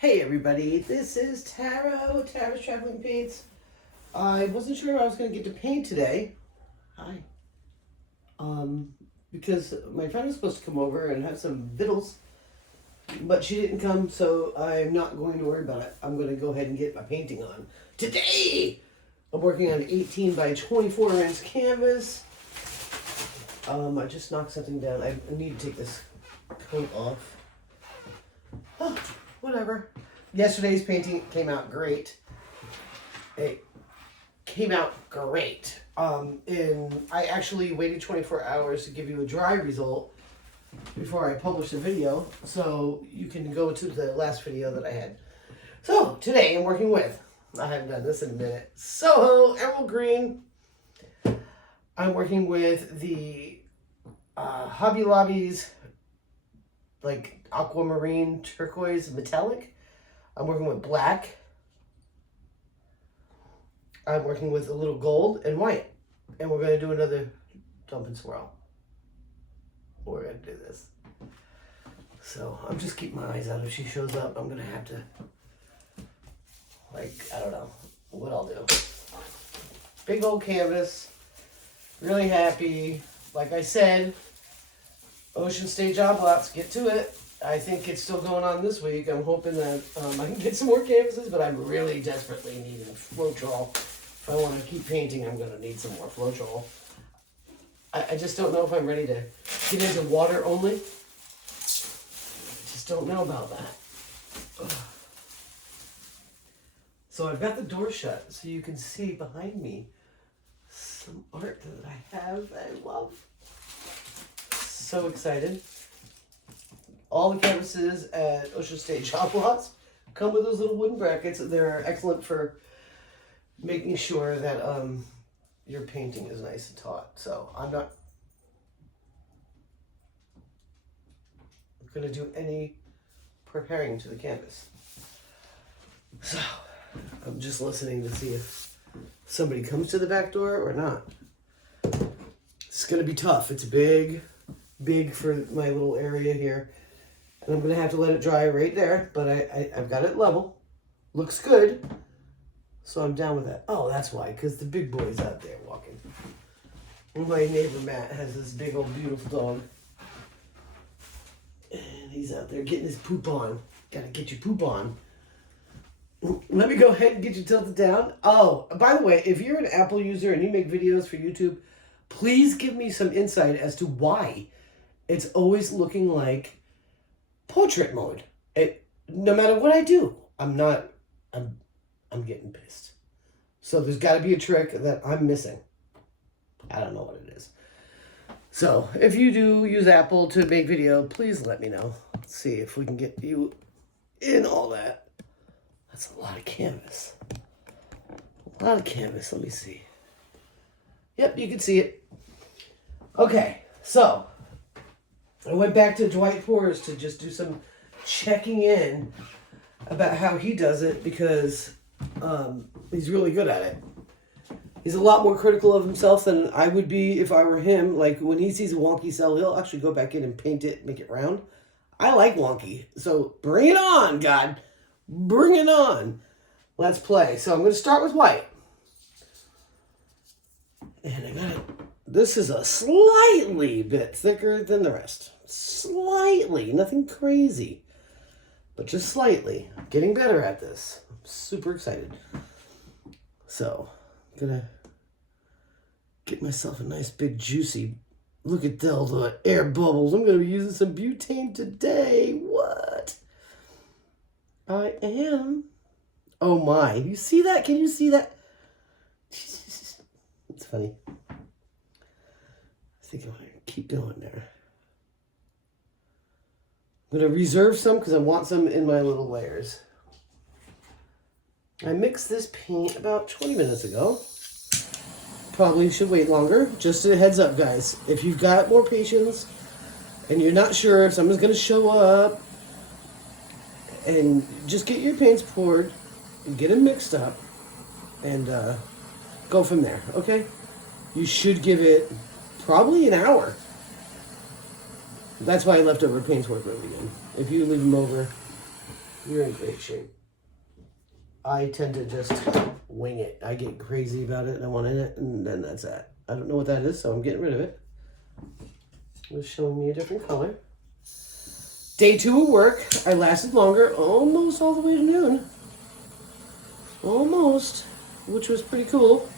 Hey everybody, this is Tara's Traveling Paints. I wasn't sure if I was going to get to paint today. Hi. Because my friend was supposed to come over and have some vittles, but she didn't come, so I'm not going to worry about it. I'm going to go ahead and get my painting on today. I'm working on 18 by 24 inch canvas. I just knocked something down. I need to take this coat off. Oh, whatever. Yesterday's painting came out great. It came out great. And I actually waited 24 hours to give you a dry result before I published the video, so you can go to the last video that I had. So today I'm working with, I haven't done this in a minute, Soho Emerald Green. I'm working with the Hobby Lobby's like aquamarine turquoise metallic. I'm working with black. I'm working with a little gold and white. And we're going to do another dump and swirl. We're going to do this. So I'm just keeping my eyes out. If she shows up, I'm going to have to, like, I don't know what I'll do. Big old canvas. Really happy. Like I said, Ocean State Job Lots, get to it. I think it's still going on this week. I'm hoping that I can get some more canvases, but I'm really desperately needing Floetrol. If I want to keep painting, I'm going to need some more Floetrol. I just don't know if I'm ready to get into water only. I just don't know about that. Ugh. So I've got the door shut so you can see behind me some art that I have that I love. So excited. All the canvases at Ocean State Job Lots come with those little wooden brackets. They're excellent for making sure that your painting is nice and taut. So I'm not going to do any preparing to the canvas. So I'm just listening to see if somebody comes to the back door or not. It's going to be tough. It's big for my little area here. And I'm going to have to let it dry right there, but I've got it level. Looks good. So I'm down with that. Oh, that's why, because the big boy's out there walking. And my neighbor Matt has this big old beautiful dog. And he's out there getting his poop on. Gotta get your poop on. Let me go ahead and get you tilted down. Oh, by the way, if you're an Apple user and you make videos for YouTube, please give me some insight as to why it's always looking like portrait mode. No matter what I do, I'm getting pissed. So there's got to be a trick that I'm missing. I don't know what it is. So if you do use Apple to make video, please let me know. Let's see if we can get you in all that. That's a lot of canvas. A lot of canvas. Let me see. Yep, you can see it. Okay, so I went back to Dwight Poors to just do some checking in about how he does it because he's really good at it. He's a lot more critical of himself than I would be if I were him. Like when he sees a wonky cell, he'll actually go back in and paint it, make it round. I like wonky, so bring it on, God. Bring it on. Let's play. So I'm going to start with white. And I got it. This is a slightly bit thicker than the rest. Slightly. Nothing crazy. But just slightly. I'm getting better at this. I'm super excited. So, I'm going to get myself a nice big juicy. Look at all the air bubbles. I'm going to be using some butane today. What? I am. Oh my. You see that? Can you see that? It's funny. I think I'm going to keep going there. I'm going to reserve some because I want some in my little layers. I mixed this paint about 20 minutes ago. Probably should wait longer. Just a heads up, guys. If you've got more patience and you're not sure if someone's going to show up, and just get your paints poured, and get them mixed up, and go from there, okay? You should give it probably an hour. That's why leftover paints work really good. If you leave them over, You're in great shape. I tend to just wing it. I get crazy about it and I want in it, and then that's that. I don't know what that is, so I'm getting rid of it. It was showing me a different color. Day 2 of work. I lasted longer, almost all the way to noon. Almost, which was pretty cool.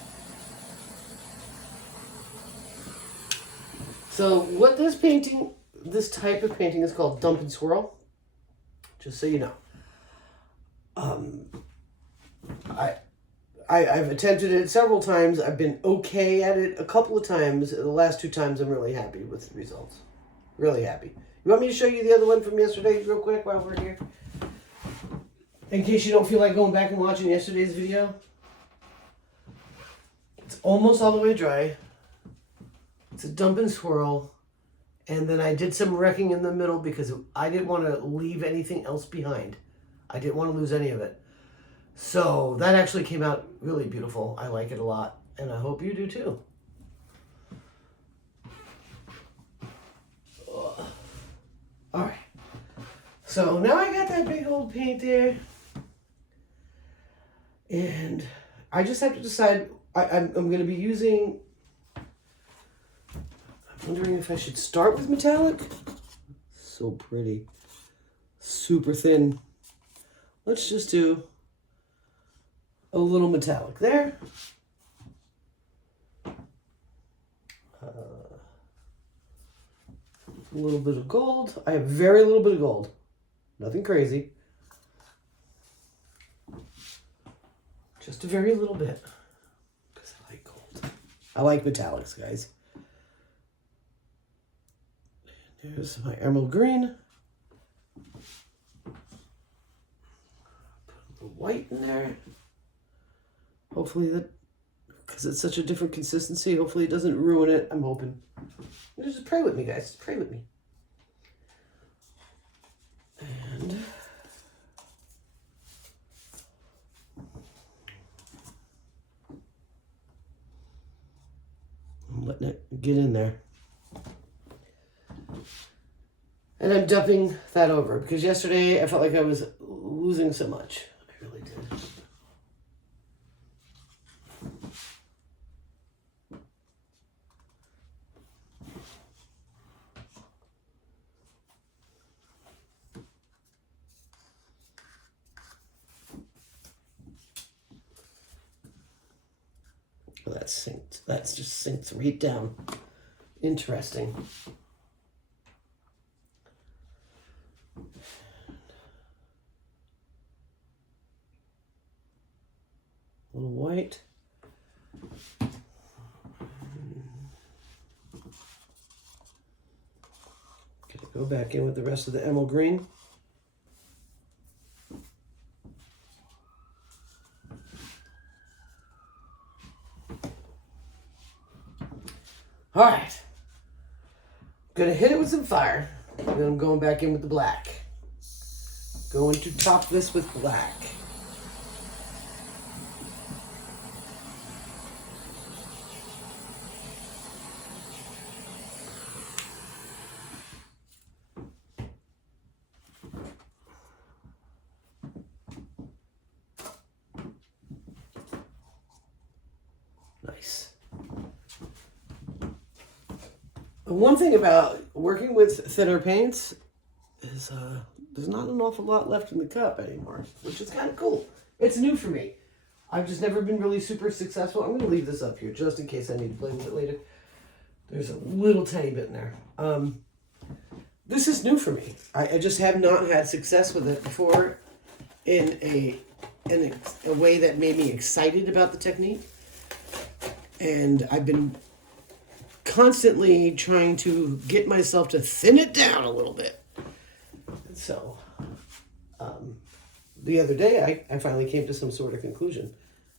So what this type of painting is called Dump and Swirl. Just so you know. I've attempted it several times. I've been okay at it a couple of times. The last 2 times I'm really happy with the results. Really happy. You want me to show you the other one from yesterday real quick while we're here? In case you don't feel like going back and watching yesterday's video. It's almost all the way dry. It's a Dump and Swirl. And then I did some wrecking in the middle because I didn't want to leave anything else behind. I didn't want to lose any of it. So that actually came out really beautiful. I like it a lot. And I hope you do too. Alright. So now I got that big old paint there. And I just have to decide. I'm going to be using... I'm wondering if I should start with metallic. So pretty. Super thin. Let's just do a little metallic there. A little bit of gold. I have very little bit of gold. Nothing crazy. Just a very little bit. Because I like gold. I like metallics, guys. There's my emerald green. Put the white in there. Hopefully that, because it's such a different consistency, hopefully it doesn't ruin it. I'm hoping. Just pray with me, guys. Just pray with me. And I'm letting it get in there. And I'm dumping that over because yesterday I felt like I was losing so much. I really did. Well, that's synced. That's just synced right down. Interesting. A little white. Gonna go back in with the rest of the emerald green. All right. Gonna hit it with some fire. And then I'm going back in with the black. Going to top this with black. Nice. One thing about working with thinner paints is there's not an awful lot left in the cup anymore, which is kind of cool. It's new for me. I've just never been really super successful. I'm going to leave this up here just in case I need to play with it later. There's a little tiny bit in there. This is new for me. I just have not had success with it before in a way that made me excited about the technique. And I've been constantly trying to get myself to thin it down a little bit. And so, the other day I finally came to some sort of conclusion.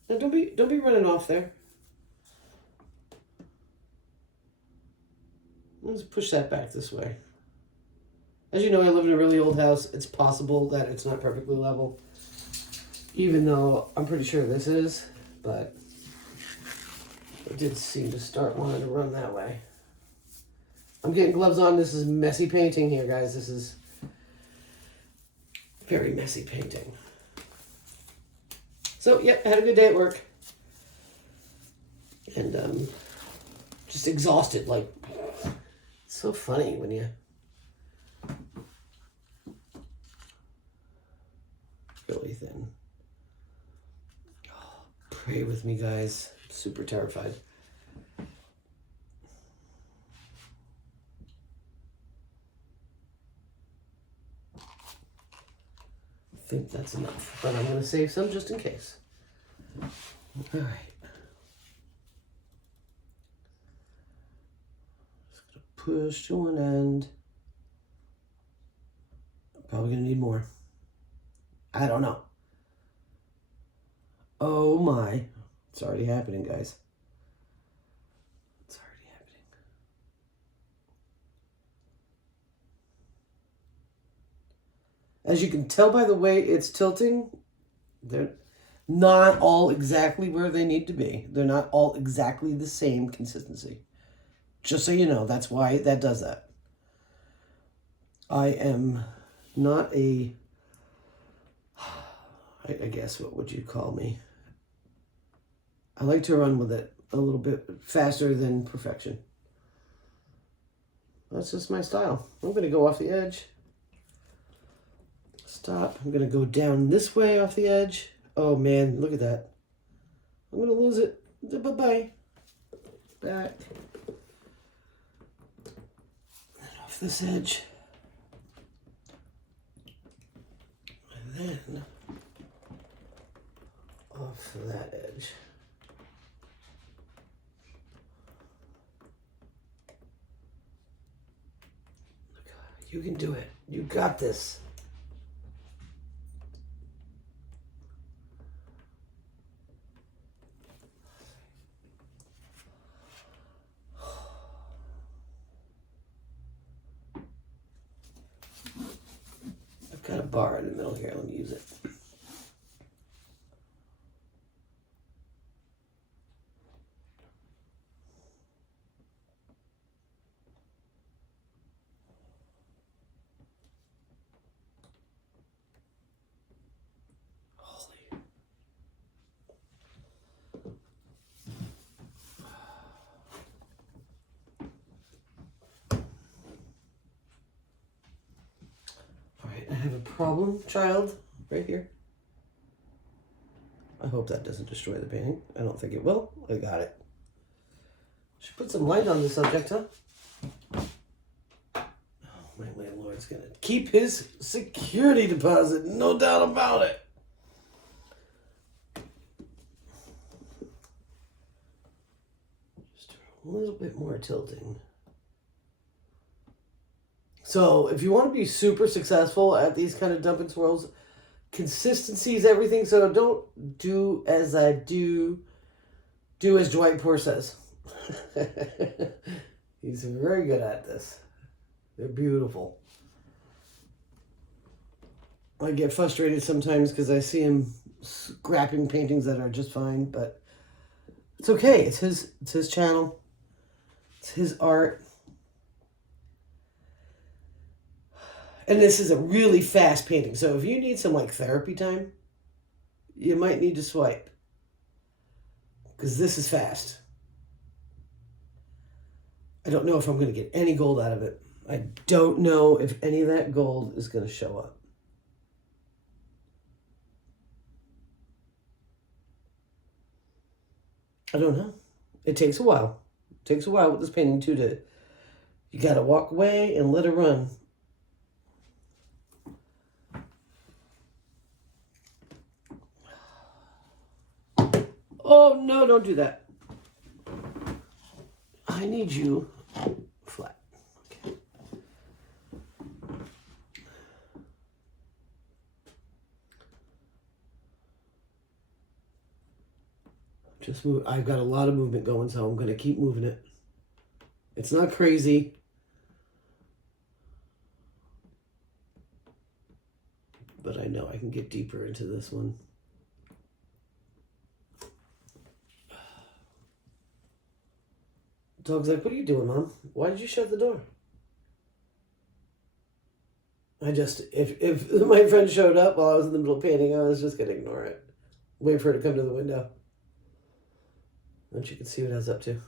Now don't be running off there. Let's push that back this way. As you know, I live in a really old house. It's possible that it's not perfectly level, even though I'm pretty sure this is, but it did seem to start wanting to run that way. I'm getting gloves on. This is messy painting here, guys. This is Very messy painting. So, yep, I had a good day at work. And just exhausted. Like, it's so funny when you really thin. Oh, pray with me, guys. I'm super terrified. I think that's enough, but I'm going to save some just in case. All right. Just going to push to one end. Probably going to need more. I don't know. Oh my. It's already happening, guys. It's already happening. As you can tell by the way it's tilting, they're not all exactly where they need to be. They're not all exactly the same consistency. Just so you know, that's why that does that. I am not a, I guess, what would you call me? I like to run with it a little bit faster than perfection. That's just my style. I'm going to go off the edge. Stop. I'm going to go down this way off the edge. Oh man, look at that. I'm going to lose it. Bye-bye. Back. And off this edge. And then off that edge. You can do it. You got this. I've got a bar in the middle here. Let me use it. I have a problem, child, right here. I hope that doesn't destroy the painting. I don't think it will. I got it. Should put some light on the subject, huh? Oh, my landlord's gonna keep his security deposit, no doubt about it. Just a little bit more tilting. So if you want to be super successful at these kind of dump and swirls, consistency is everything. So don't do as I do. Do as Dwight Poor says. He's very good at this. They're beautiful. I get frustrated sometimes because I see him scrapping paintings that are just fine, but it's okay. It's his channel. It's his art. And this is a really fast painting. So if you need some like therapy time, you might need to swipe. Because this is fast. I don't know if I'm going to get any gold out of it. I don't know if any of that gold is going to show up. I don't know. It takes a while. It takes a while with this painting too to, you got to walk away and let it run. Oh, no, don't do that. I need you flat. Okay. Just move. I've got a lot of movement going, so I'm going to keep moving it. It's not crazy. But I know I can get deeper into this one. Dog's like, what are you doing, Mom? Why did you shut the door? if my friend showed up while I was in the middle of painting, I was just going to ignore it. Wait for her to come to the window. And she can see what I was up to.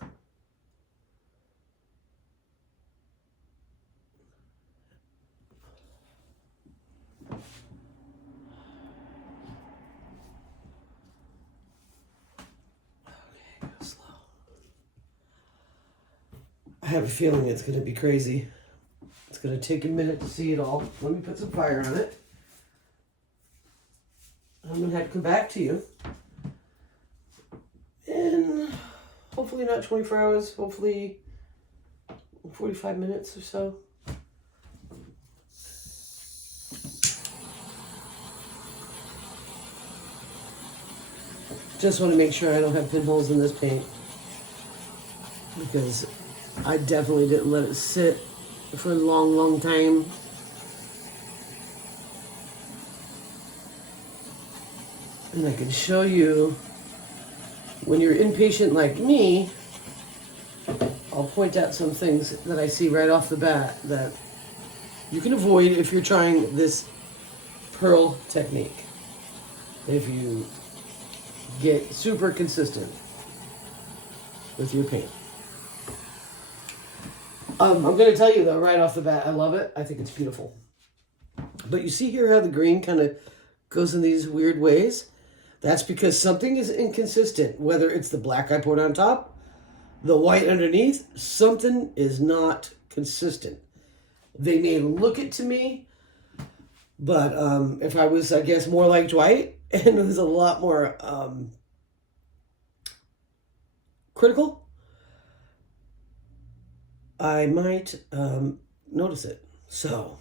I have a feeling it's going to be crazy. It's going to take a minute to see it all. Let me put some fire on it. I'm going to have to come back to you. In hopefully not 24 hours, hopefully 45 minutes or so. Just want to make sure I don't have pinholes in this paint, because I definitely didn't let it sit for a long time. And I can show you, when you're impatient like me, I'll point out some things that I see right off the bat that you can avoid if you're trying this pearl technique. If you get super consistent with your paint. I'm going to tell you though, right off the bat, I love it. I think it's beautiful. But you see here how the green kind of goes in these weird ways? That's because something is inconsistent. Whether it's the black I poured on top, the white underneath, something is not consistent. They may look it to me, but if I was, I guess, more like Dwight and was a lot more critical, I might notice it. So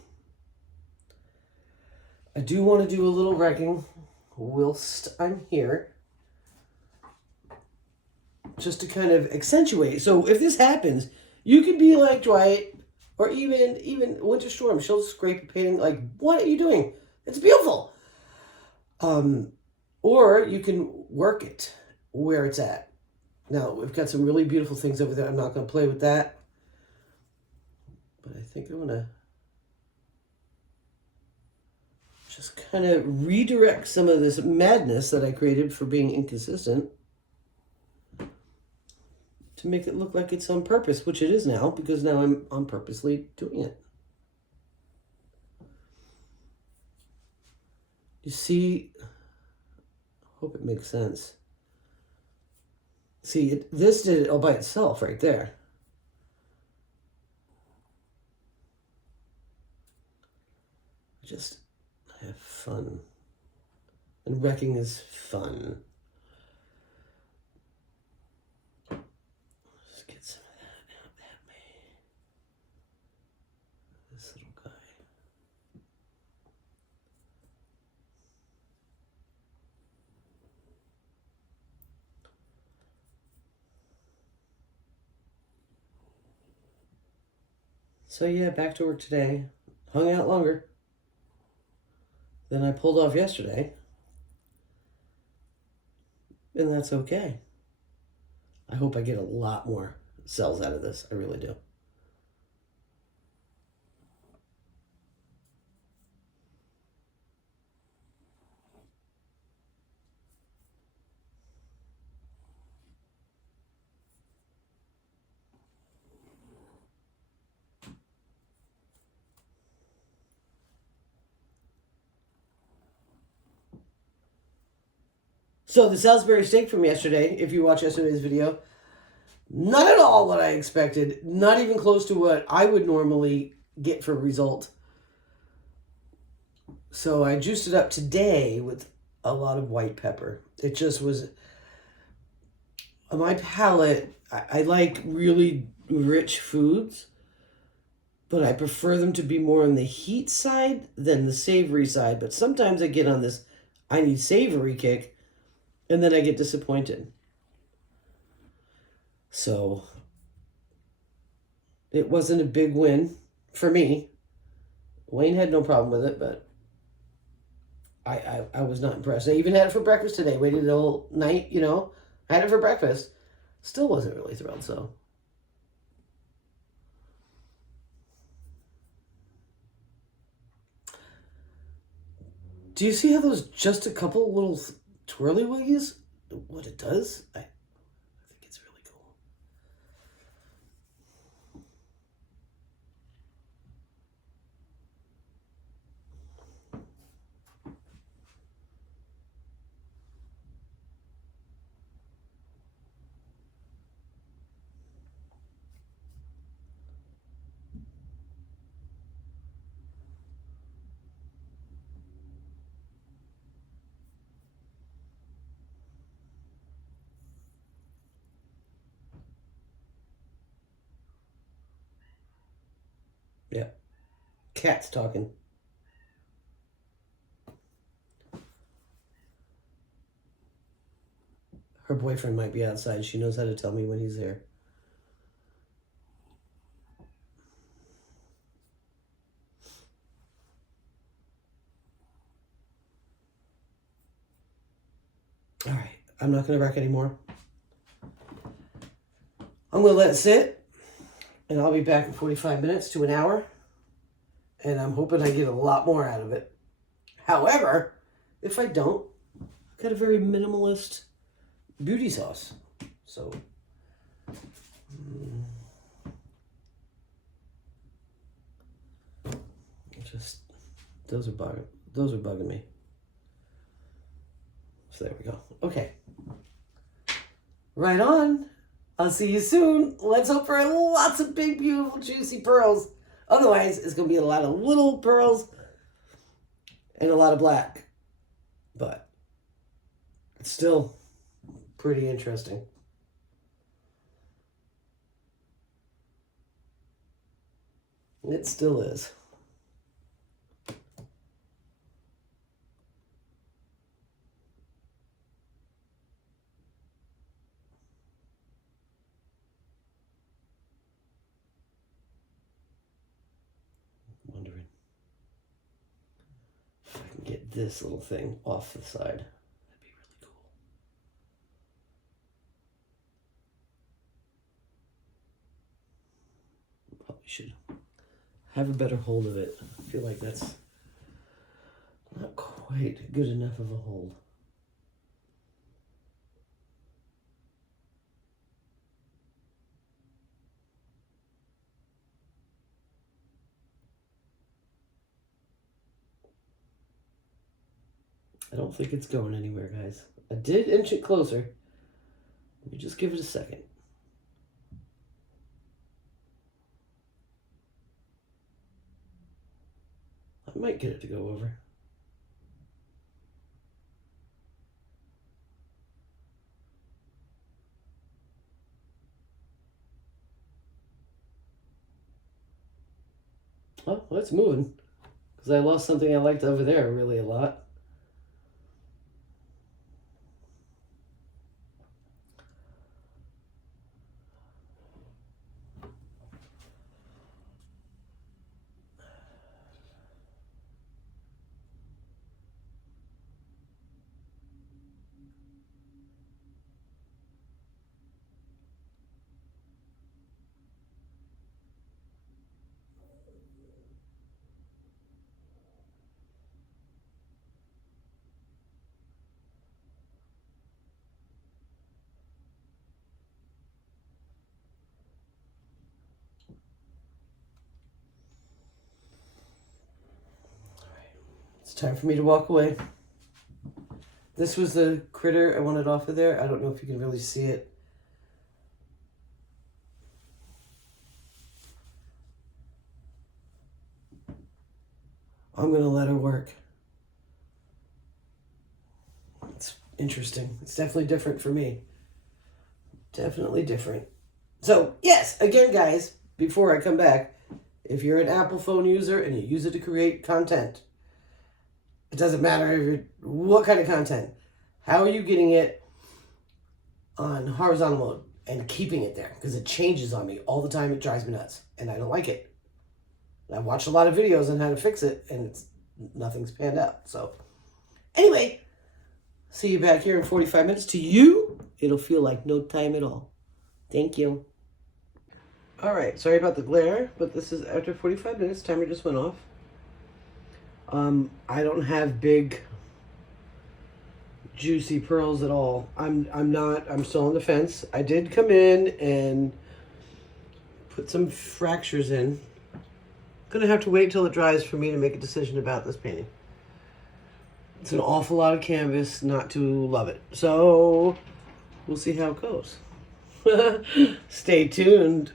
I do want to do a little wrecking whilst I'm here, just to kind of accentuate. So if this happens, you can be like Dwight, or even Winter Storm. She'll scrape a painting like, what are you doing? It's beautiful. Or you can work it where it's at. Now, we've got some really beautiful things over there. I'm not going to play with that. But I think I'm going to just kind of redirect some of this madness that I created for being inconsistent to make it look like it's on purpose, which it is now, because now I'm on purposely doing it. You see, hope it makes sense. See, this did it all by itself right there. Just have fun. And wrecking is fun. Let's get some of that out that way. This little guy. So yeah, back to work today. Hung out longer than I pulled off yesterday. And that's okay. I hope I get a lot more cells out of this. I really do. So the Salisbury steak from yesterday, if you watch yesterday's video, not at all what I expected. Not even close to what I would normally get for a result. So I juiced it up today with a lot of white pepper. It just was, on my palate, I like really rich foods, but I prefer them to be more on the heat side than the savory side. But sometimes I get on this, I need savory kick, and then I get disappointed. So it wasn't a big win for me. Wayne had no problem with it, but I was not impressed. I even had it for breakfast today. Waited the whole night, I had it for breakfast. Still wasn't really thrilled, so. Do you see how those just a couple little twirly wiggies, what it does? I think it's really cool. Yeah. Cat's talking. Her boyfriend might be outside. She knows how to tell me when he's there. All right. I'm not going to wreck anymore. I'm going to let it sit. And I'll be back in 45 minutes to an hour. And I'm hoping I get a lot more out of it. However, if I don't, I've got a very minimalist beauty sauce. So, just, those are bugging me. So there we go. Okay. Right on. I'll see you soon. Let's hope for lots of big, beautiful, juicy pearls. Otherwise, it's going to be a lot of little pearls and a lot of black. But it's still pretty interesting. It still is. Wondering if I can get this little thing off the side. That'd be really cool. Probably should have a better hold of it. I feel like that's not quite good enough of a hold. I don't think it's going anywhere, guys. I did inch it closer. Let me just give it a second. I might get it to go over. Oh, well, it's moving. Because I lost something I liked over there really a lot. It's time for me to walk away. This was the critter I wanted off of there. I don't know if you can really see it. I'm going to let her work. It's interesting. It's definitely different for me. Definitely different. So, yes, again, guys, before I come back, if you're an Apple phone user and you use it to create content, it doesn't matter if you're, what kind of content. How are you getting it on horizontal mode and keeping it there? Because it changes on me all the time. It drives me nuts, and I don't like it. I've watched a lot of videos on how to fix it, and nothing's panned out. So, anyway, see you back here in 45 minutes. To you, it'll feel like no time at all. Thank you. All right, sorry about the glare, but this is after 45 minutes. Timer just went off. I don't have big juicy pearls at all. I'm still on the fence. I did come in and put some fractures in. Gonna have to wait till it dries for me to make a decision about this painting. It's an awful lot of canvas not to love it. So we'll see how it goes. Stay tuned.